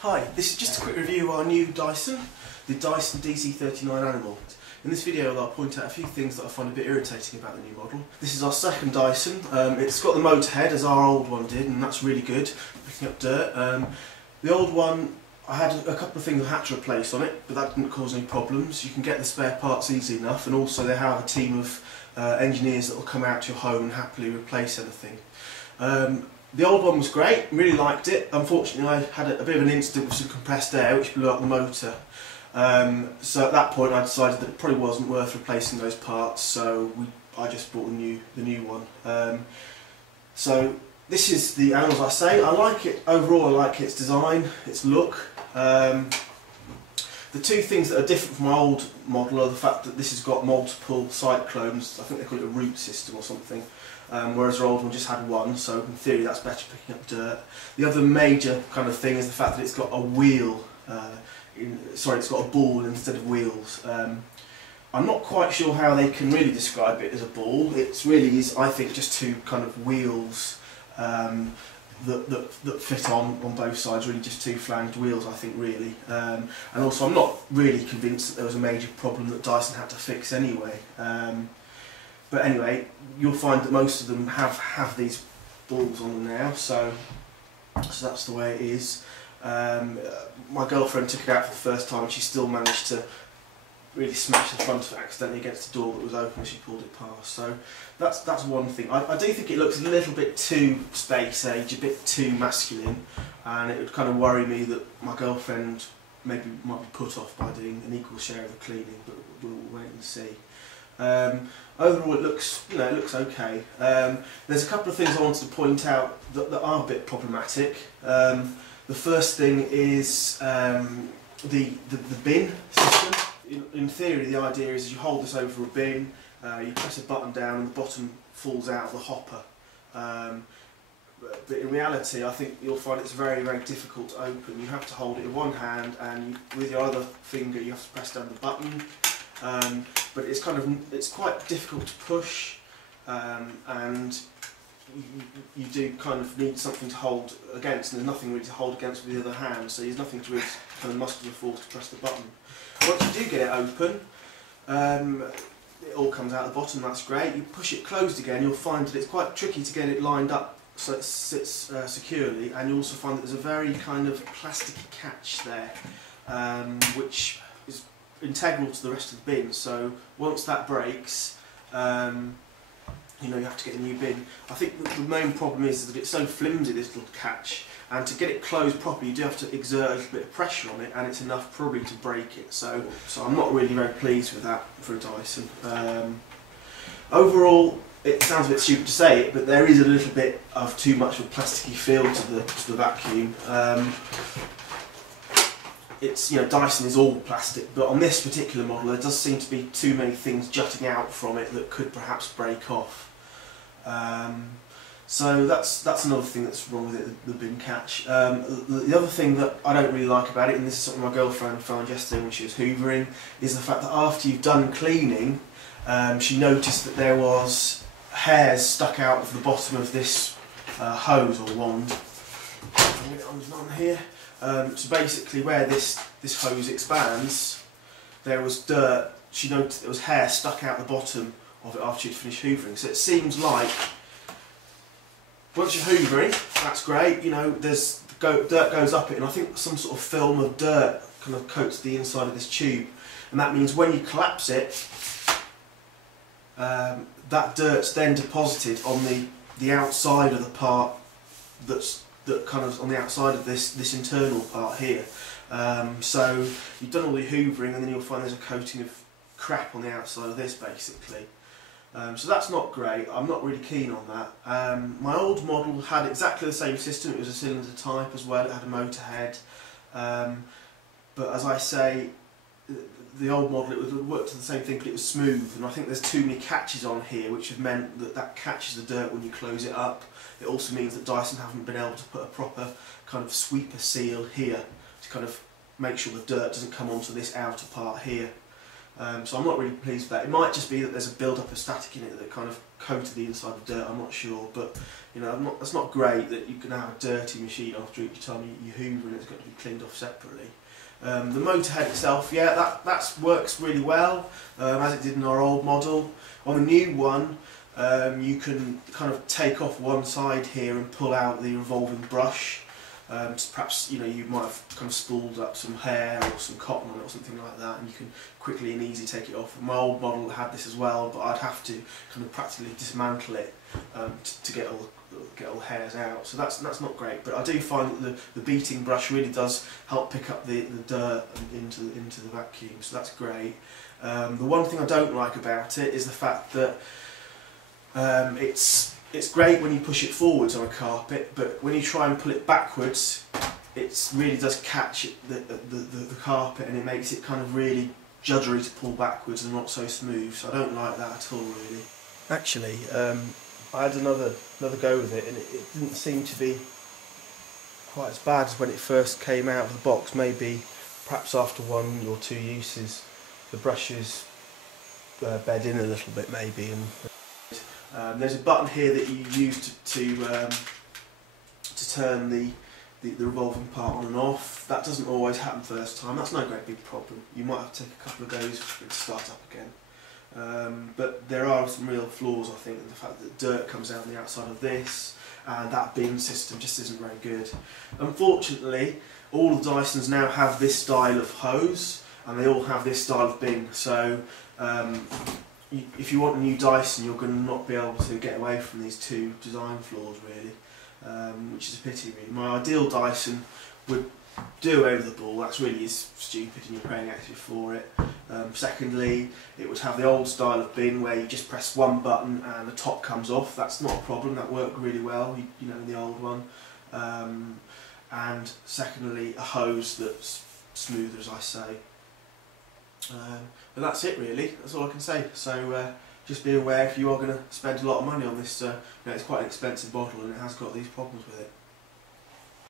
Hi, this is just a quick review of our new Dyson, the Dyson DC39 Animal. In this video I'll point out a few things that I find a bit irritating about the new model. This is our second Dyson. It's got the motor head as our old one did, and that's really good, picking up dirt. The old one, I had a couple of things I had to replace on it, but that didn't cause any problems. You can get the spare parts easy enough, and also they have a team of engineers that will come out to your home and happily replace anything. The old one was great, really liked it. Unfortunately I had a bit of an incident with some compressed air which blew up the motor. So at that point I decided that it probably wasn't worth replacing those parts, so I just bought the new one. So this is the Animal, as I say. I like it overall. I like its design, its look. The two things that are different from my old model are the fact that this has got multiple cyclones. I think they call it a root system or something. Whereas our old one just had one, so in theory that's better picking up dirt. The other major kind of thing is the fact that it's got a wheel, it's got a ball instead of wheels. I'm not quite sure how they can really describe it as a ball. It really is, I think, just two kind of wheels that fit on both sides, really just two flanged wheels, I think, really. And also I'm not really convinced that there was a major problem that Dyson had to fix anyway. But anyway, you'll find that most of them have these balls on them now, so that's the way it is. My girlfriend took it out for the first time and she still managed to really smash the front of it accidentally against the door that was open as she pulled it past. So that's one thing. I do think it looks a little bit too space age, a bit too masculine, and it would kind of worry me that my girlfriend maybe might be put off by doing an equal share of the cleaning, but we'll wait and see. Overall it looks okay. There's a couple of things I wanted to point out that are a bit problematic. The first thing is the bin system. In theory the idea is you hold this over a bin, you press a button down and the bottom falls out of the hopper. But in reality I think you'll find it's very, very difficult to open. You have to hold it in one hand and with your other finger you have to press down the button. But it's quite difficult to push, and you do kind of need something to hold against, and there's nothing really to hold against with the other hand, so there's nothing to really kind of muscular force to press the button. Once you do get it open, it all comes out the bottom, that's great. You push it closed again, you'll find that it's quite tricky to get it lined up so it sits securely, and you also find that there's a very kind of plasticky catch there, which is integral to the rest of the bin. So once that breaks, you have to get a new bin. I think the main problem is that it's so flimsy, this little catch, and to get it closed properly you do have to exert a little bit of pressure on it, and it's enough probably to break it. So I'm not really very pleased with that for a Dyson. Overall, it sounds a bit stupid to say it, but there is a little bit of too much of a plasticky feel to the vacuum. Dyson is all plastic, but on this particular model there does seem to be too many things jutting out from it that could perhaps break off. So that's another thing that's wrong with it, the bin catch. The other thing that I don't really like about it, and this is something my girlfriend found yesterday when she was hoovering, is the fact that after you've done cleaning, she noticed that there was hairs stuck out of the bottom of this hose or wand. I'll get it on here. So basically where this hose expands, there was dirt. She noticed there was hair stuck out the bottom of it after she'd finished hoovering. So it seems like once you're hoovering, that's great, dirt goes up it, and I think some sort of film of dirt kind of coats the inside of this tube, and that means when you collapse it, that dirt's then deposited on the outside of the part that kind of on the outside of this internal part here. So you've done all the hoovering and then you'll find there's a coating of crap on the outside of this basically. So that's not great. I'm not really keen on that. My old model had exactly the same system. It was a cylinder type as well. It had a motor head. But as I say, the old model, it would work to the same thing, but it was smooth, and I think there's too many catches on here which have meant that catches the dirt when you close it up. It also means that Dyson haven't been able to put a proper kind of sweeper seal here to kind of make sure the dirt doesn't come onto this outer part here. So I'm not really pleased with that. It might just be that there's a build-up of static in it that kind of coated the inside with dirt, I'm not sure, but you know, it's not great that you can have a dirty machine after each time you hoover and it's got to be cleaned off separately. The motor head itself, yeah, that works really well, as it did in our old model. On the new one, you can kind of take off one side here and pull out the revolving brush. Perhaps, you know, you might have kind of spooled up some hair or some cotton on it or something like that, and you can quickly and easily take it off. My old model had this as well, but I'd have to kind of practically dismantle it to get all the hairs out. So that's not great. But I do find that the beating brush really does help pick up the dirt into the vacuum. So that's great. The one thing I don't like about it is the fact that it's great when you push it forwards on a carpet, but when you try and pull it backwards, it really does catch the carpet, and it makes it kind of really juddery to pull backwards and not so smooth. So I don't like that at all, really. Actually, I had another go with it, and it didn't seem to be quite as bad as when it first came out of the box. Maybe perhaps after 1 or 2 uses, the brushes bed in a little bit, maybe. And there's a button here that you use to turn the revolving part on and off. That doesn't always happen first time. That's no great big problem. You might have to take a couple of goes for it to start up again. But there are some real flaws, I think, in the fact that dirt comes out on the outside of this, and that bin system just isn't very good. Unfortunately, all the Dysons now have this style of hose, and they all have this style of bin. So if you want a new Dyson, you're going to not be able to get away from these two design flaws, really, which is a pity, really. My ideal Dyson would do over the ball. That's really is stupid, and you're paying extra for it. Secondly, it would have the old style of bin where you just press one button and the top comes off. That's not a problem. That worked really well, you know, in the old one. And secondly, a hose that's smoother, as I say. But that's it, really. That's all I can say. So just be aware if you are going to spend a lot of money on this. You know, it's quite an expensive bottle, and it has got these problems with it.